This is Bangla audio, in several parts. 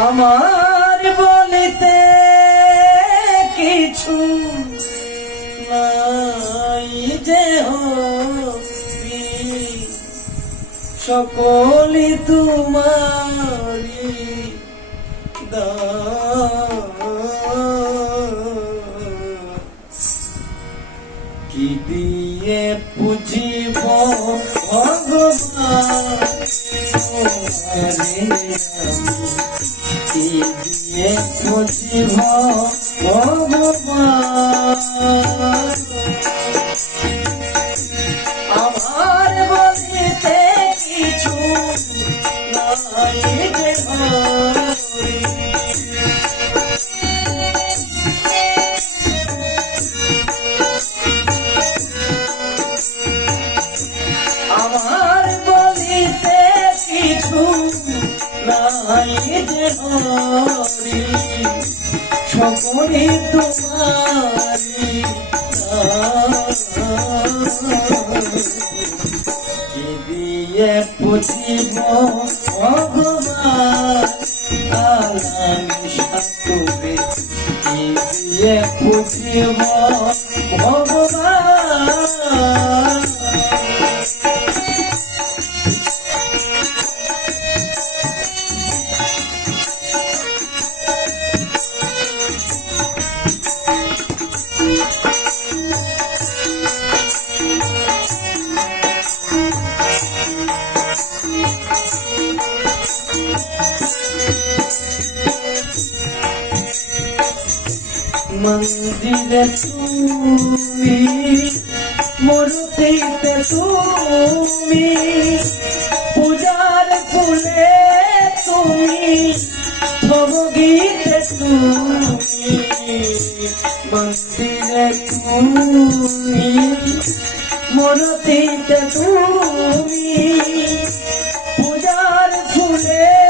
আমার বলিতে কিছু নাই যে সকলি তোমারি দান। কি দিয়ে পুজিব ভগবান কি দিয়ে পুজিব আমার বলিতে কিছু নাই যে হরি সকলে তোমারি দিয়ে পুজিব ভগবান আলামি পুজিব ভগবান মন্দিরে তুমি মূর্তিতে তুমি। পূজার ফুলে তুমি ভগীতে তুমি। মন্দিরে তুমি মূর্তিতে তুমি। পূজার ফুলে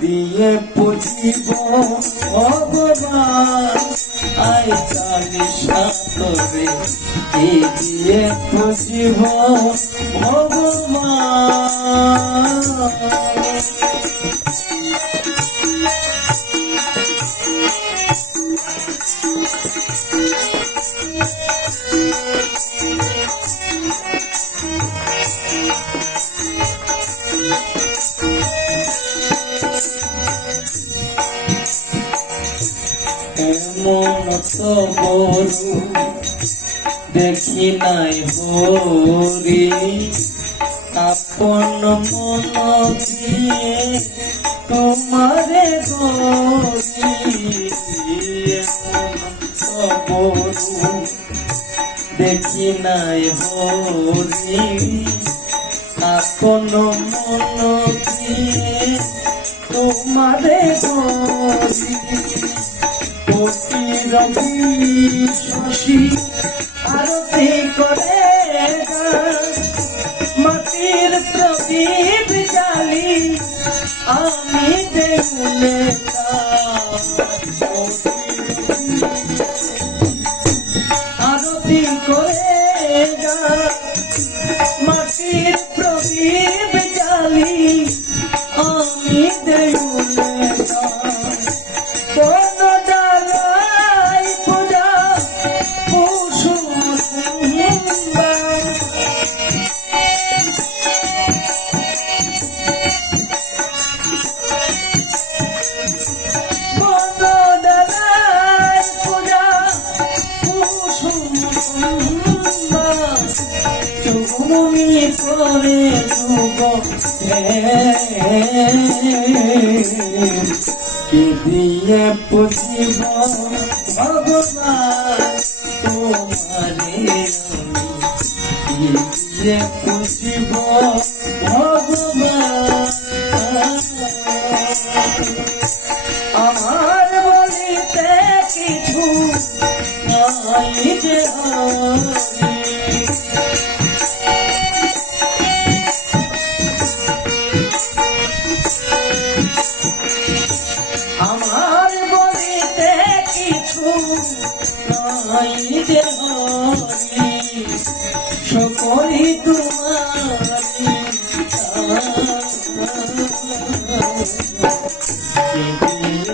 দিয়ে পুজিব ভগবান। আই সাতরে কে দিয়ে পুজিব ভগবান। বড়ু দেখি নাই হরি আপন মন দিয়ে তোমারে গরি দেখি নাই হরি আপন মন দিয়ে তোমারে গরি শশী আরতি করে মাটির প্রদীপ আমি দেউলে আরতি করে মাটির করে কি দিয়ে পুজিব ভগবান তোমারে দিয়ে ভগবান নাই যে